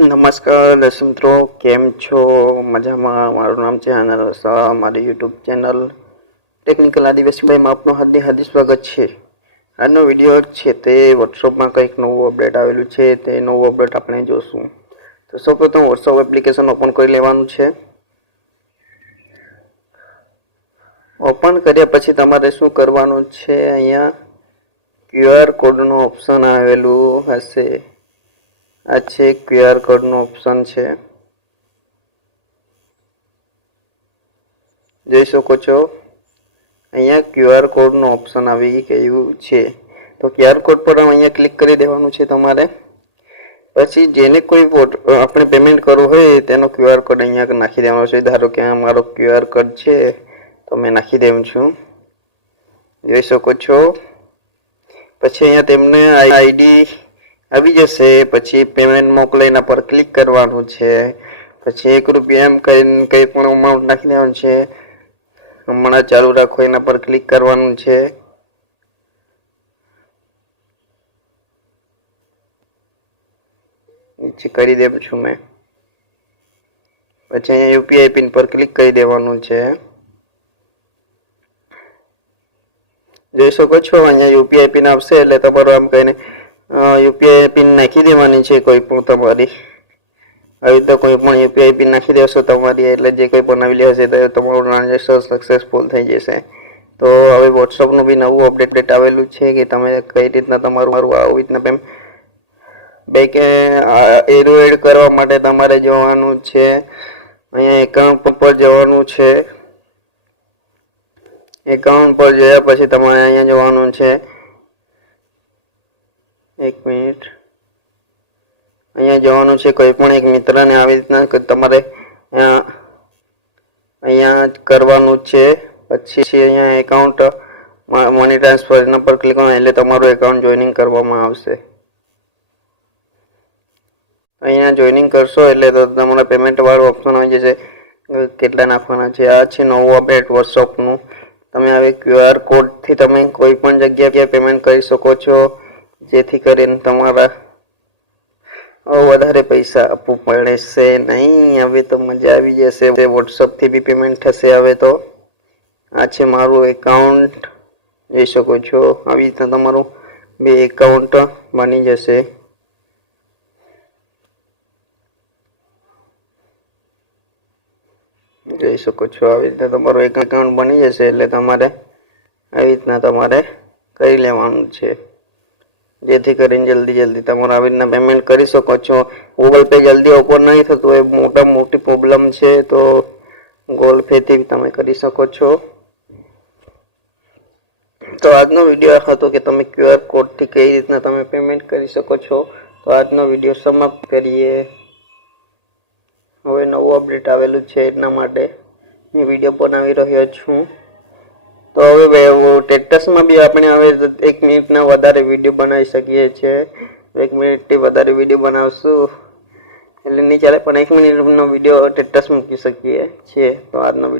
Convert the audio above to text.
નમસ્કાર દર્શક મિત્રો, કેમ છો? મજામાં? મારું નામ છે આનંદ વસાવા. મારી યુટ્યુબ ચેનલ ટેકનિકલ આદિવાસીભાઈમાં આપનું હાર્દિક સ્વાગત છે. આજનો વિડીયો છે તે વોટ્સઅપમાં કંઈક નવું અપડેટ આવેલું છે, તે નવું અપડેટ આપણે જોશું. તો સૌપ્રથમ વોટ્સઅપ એપ્લિકેશન ઓપન કરી લેવાનું છે. ઓપન કર્યા પછી તમારે શું કરવાનું છે, અહીંયા QR કોડનું ઓપ્શન આવેલું હશે. આ છે QR કોડનું ઓપ્શન છે, જોઈ શકો છો. અહીંયા QR કોડનું ઓપ્શન આવી ગયું છે. તો QR કોડ પર અહીંયા ક્લિક કરી દેવાનું છે તમારે. પછી જેને કોઈ આપણે પેમેન્ટ કરવું હોય તેનો QR કોડ અહીંયા નાખી દેવાનો છે. ધારો કે આ મારો QR કોડ છે તો મેં નાખી દઉં છું, જોઈ શકો છો. પછી અહીંયા તેમને આઈડી આવી જશે. પછી પેમેન્ટ મોકલે એના પર ક્લિક કરવાનું છે. પછી ₹1 એમ કરીને કંઈ પણ અમાઉન્ટ નાખી દેવાનું છે. હમણાં ચાલુ રાખો એના પર ક્લિક કરવાનું છે. નીચે કરી દઉં છું મેં. પછી અહીંયા યુપીઆઈ પિન પર ક્લિક કરી દેવાનું છે, જોઈ શકો છો. અહીંયા યુપીઆઈ પિન આવશે એટલે તમારું આમ કહીને યુપીઆઈ પિન નાખી દેવાની છે. કોઈ પણ તમારી આવી રીતે કોઈ પણ યુપીઆઈ પિન નાખી દેશો તમારી, એટલે જે કોઈ પણ આવેલી હશે તો તમારું ટ્રાન્ઝેક્શન સક્સેસફુલ થઈ જશે. તો હવે વોટ્સઅપનું બી નવું અપડેટ આવેલું છે કે તમે કઈ રીતના તમારું આવી રીતના બેંક એડ કરવા માટે તમારે જવાનું છે. અહીંયા એકાઉન્ટ પર જવાનું છે. એકાઉન્ટ પર ગયા પછી તમારે અહીંયા જવાનું છે. એક મિનિટ, અહીંયા જવાનું છે. કોઈ પણ એક મિત્રને આવી રીતના તમારે અહીંયા કરવાનું છે. પછી અહીંયા એકાઉન્ટ મની ટ્રાન્સફર એના પર ક્લિક કરવાનું એટલે તમારું એકાઉન્ટ જોઈનિંગ કરવામાં આવશે. અહીંયા જોઈનિંગ કરશો એટલે તો તમારા પેમેન્ટ વાળું ઓપ્શન આવી જશે, કેટલા નાખવાના છે. આ છે નવું અપડેટ વોટ્સઅપનું. તમે હવે QR કોડથી તમે કોઈ પણ જગ્યાએ પેમેન્ટ કરી શકો છો, જેથી કરીને તમારા વધારે પૈસા આપવું પડશે નહીં. હવે તો મજા આવી જશે. વોટ્સઅપથી બી પેમેન્ટ થશે હવે તો. આ છે મારું એકાઉન્ટ, જોઈ શકો છો. આવી રીતના તમારું બે એકાઉન્ટ બની જશે. જોઈ શકો છો. આવી રીતના તમારું એક એકાઉન્ટ બની જશે એટલે તમારે આવી રીતના તમારે કરી લેવાનું છે, જેથી કરીને જલ્દી તમારે આવી રીતના પેમેન્ટ કરી શકો છો. ગૂગલ પે જલ્દી ઓપન નહીં થતું એ મોટી પ્રોબ્લેમ છે, તો ગૂગલ પેથી તમે કરી શકો છો. તો આજનો વિડીયો હતો કે તમે QR કોડથી કઈ રીતના તમે પેમેન્ટ કરી શકો છો. તો આજનો વિડીયો સમાપ્ત કરીએ. હવે નવું અપડેટ આવેલું છે એટલા માટે હું વિડીયો બનાવી રહ્યો છું. તો હવે સ્ટેટસમાં બી આપણે હવે 1 મિનિટના વધારે વિડીયો બનાવી શકીએ છીએ. 1 મિનિટથી વધારે વિડીયો બનાવશું એટલે નહીં ચાલે, પણ 1 મિનિટનો વિડીયો સ્ટેટસ મૂકી શકીએ છીએ. તો આજનો વિડીયો